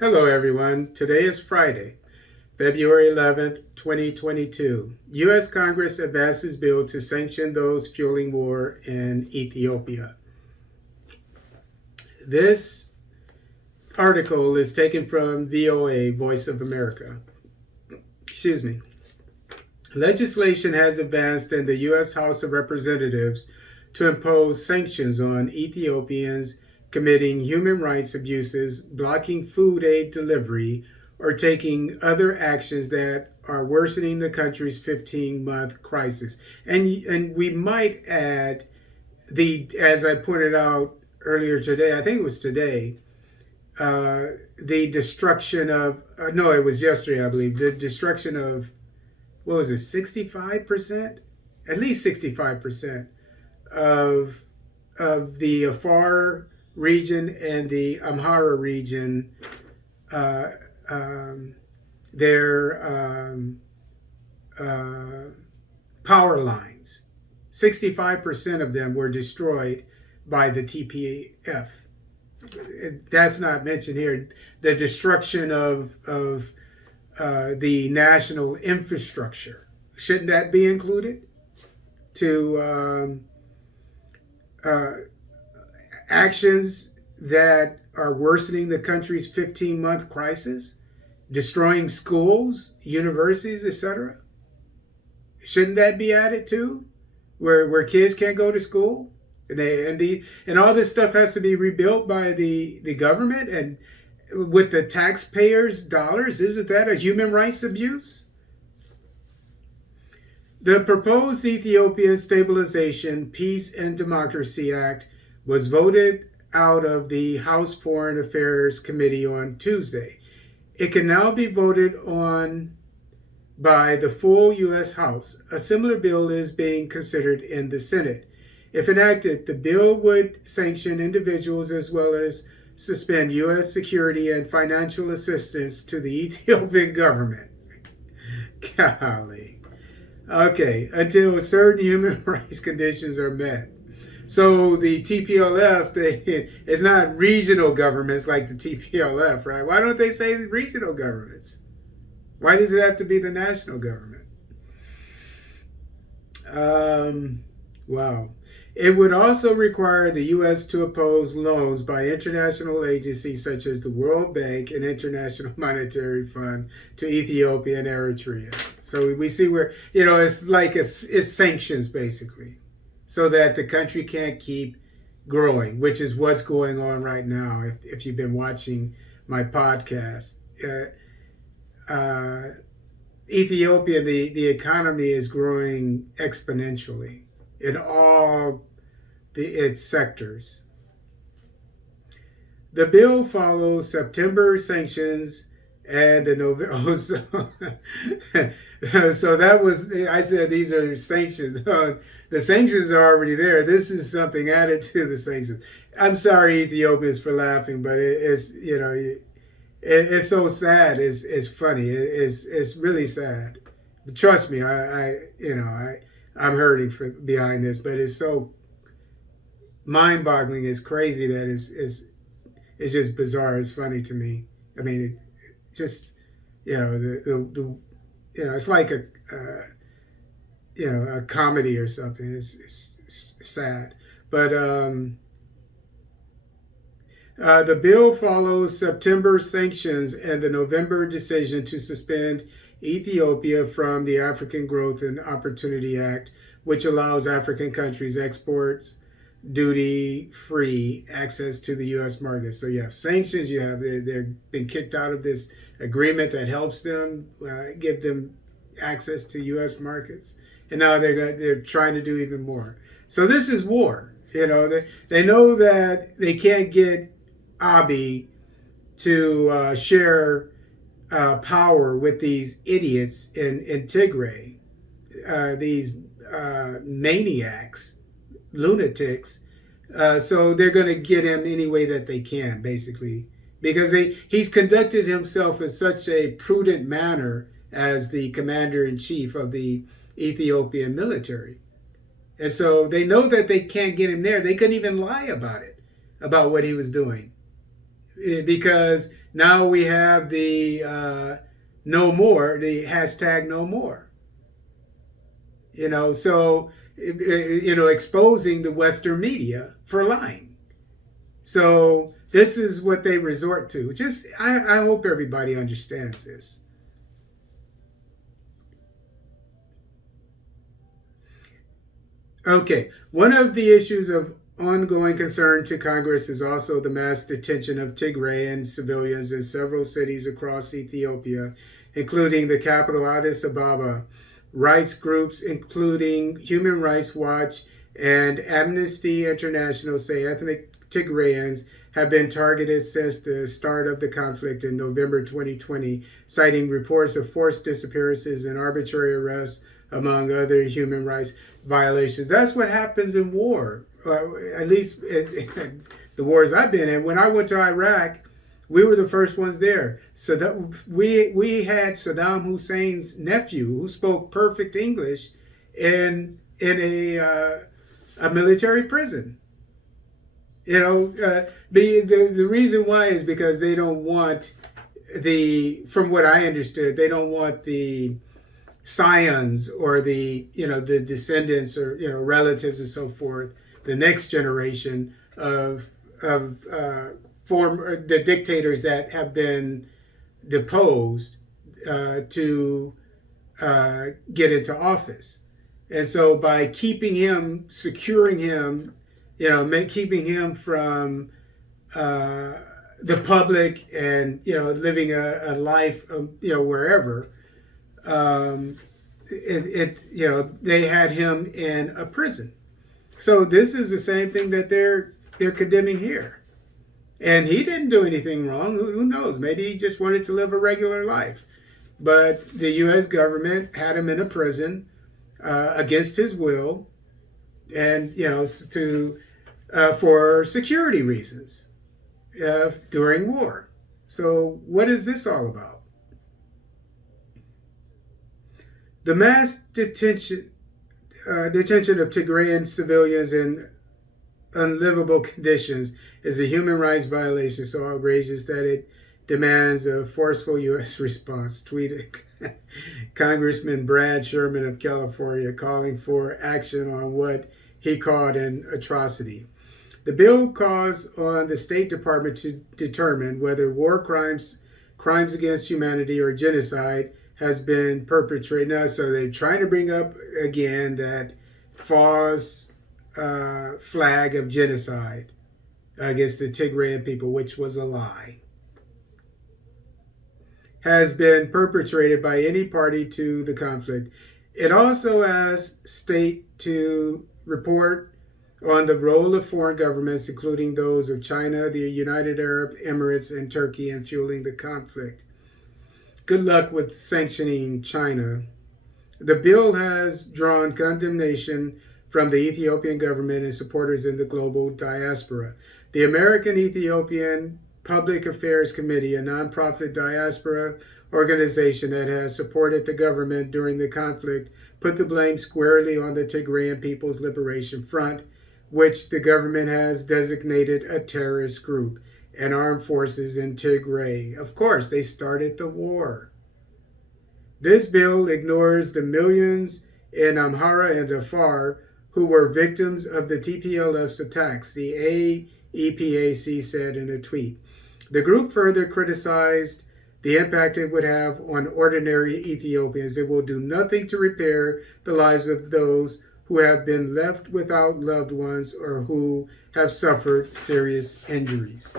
Hello, everyone. Today is Friday, February 11th, 2022. U.S. Congress advances bill to sanction those fueling war in Ethiopia. This article is taken from VOA, Voice of America. Excuse me. Legislation has advanced in the U.S. House of Representatives to impose sanctions on Ethiopians committing human rights abuses, blocking food aid delivery, or taking other actions that are worsening the country's 15-month crisis. And we might add as I pointed out earlier today, I think it was today, the destruction of, no, it was yesterday, I believe, the destruction of, what was it, 65%? At least 65% of the Afar region and the Amhara region, their power lines. 65% of them were destroyed by the TPF. That's not mentioned here. The destruction of the national infrastructure. Shouldn't that be included? To actions that are worsening the country's 15-month crisis, destroying schools, universities, etc. Shouldn't that be added too? Where kids can't go to school, and all this stuff has to be rebuilt by the government and with the taxpayers' dollars. Isn't that a human rights abuse? The proposed Ethiopian Stabilization, Peace and Democracy Act was voted out of the House Foreign Affairs Committee on Tuesday. It can now be voted on by the full U.S. House. A similar bill is being considered in the Senate. If enacted, the bill would sanction individuals as well as suspend U.S. security and financial assistance to the Ethiopian government. Golly. Okay, until certain human rights conditions are met. So the TPLF, it's not regional governments like the TPLF, right? Why don't they say regional governments? Why does it have to be the national government? Wow. It would also require the U.S. to oppose loans by international agencies such as the World Bank and International Monetary Fund to Ethiopia and Eritrea. So we see where, it's like it's sanctions basically, so that the country can't keep growing, which is what's going on right now. If you've been watching my podcast, Ethiopia, the economy is growing exponentially in all its sectors. The bill follows September sanctions and the November. So that was, I said these are sanctions. The sanctions are already there. This is something added to the sanctions. I'm sorry, Ethiopians, for laughing, but it's it's so sad. It's funny. It's really sad. But trust me, I'm hurting behind this, but it's so mind-boggling. It's crazy that it's just bizarre. It's funny to me. I mean, it just it's like a comedy or something. It's sad, but the bill follows September sanctions and the November decision to suspend Ethiopia from the African Growth and Opportunity Act, which allows African countries exports duty-free access to the U.S. market. So you have sanctions. You have they've been kicked out of this agreement that helps them give them access to U.S. markets, and now they're trying to do even more. So this is war. They know that they can't get Abiy to share power with these idiots in Tigray, these maniacs, lunatics. So they're going to get him any way that they can, basically, because he's conducted himself in such a prudent manner as the commander-in-chief of the Ethiopian military. And so they know that they can't get him there. They couldn't even lie about it, about what he was doing. because now we have the no more, the hashtag no more. So exposing the Western media for lying. So this is what they resort to. I hope everybody understands this. Okay, one of the issues of ongoing concern to Congress is also the mass detention of Tigrayan civilians in several cities across Ethiopia, including the capital Addis Ababa. Rights groups, including Human Rights Watch and Amnesty International, say ethnic Tigrayans have been targeted since the start of the conflict in November 2020, citing reports of forced disappearances and arbitrary arrests, among other human rights violations. That's what happens in war, at least the wars I've been in. When I went to Iraq, we were the first ones there. So that we had Saddam Hussein's nephew, who spoke perfect English, in a military prison. The reason why is because they don't want from what I understood, they don't want the scions or the descendants or relatives and so forth, the next generation of the dictators that have been deposed to get into office. And so by securing him, keeping him from the public and living a life wherever, they had him in a prison. So this is the same thing that they're condemning here. And he didn't do anything wrong. Who knows? Maybe he just wanted to live a regular life. But the U.S. government had him in a prison against his will, and for security reasons during war. So what is this all about? The mass detention of Tigrayan civilians in unlivable conditions is a human rights violation so outrageous that it demands a forceful U.S. response, tweeted Congressman Brad Sherman of California, calling for action on what he called an atrocity. The bill calls on the State Department to determine whether war crimes against humanity, or genocide has been perpetrated. Now, so they're trying to bring up again that false flag of genocide against the Tigrayan people, which was a lie, has been perpetrated by any party to the conflict. It also asks state to report on the role of foreign governments, including those of China, the United Arab Emirates, and Turkey, in fueling the conflict. Good luck with sanctioning China. The bill has drawn condemnation from the Ethiopian government and supporters in the global diaspora. The American Ethiopian Public Affairs Committee, a nonprofit diaspora organization that has supported the government during the conflict, put the blame squarely on the Tigrayan People's Liberation Front, which the government has designated a terrorist group, and armed forces in Tigray. Of course, they started the war. This bill ignores the millions in Amhara and Afar who were victims of the TPLF's attacks, the AEPAC said in a tweet. The group further criticized the impact it would have on ordinary Ethiopians. It will do nothing to repair the lives of those who have been left without loved ones or who have suffered serious injuries.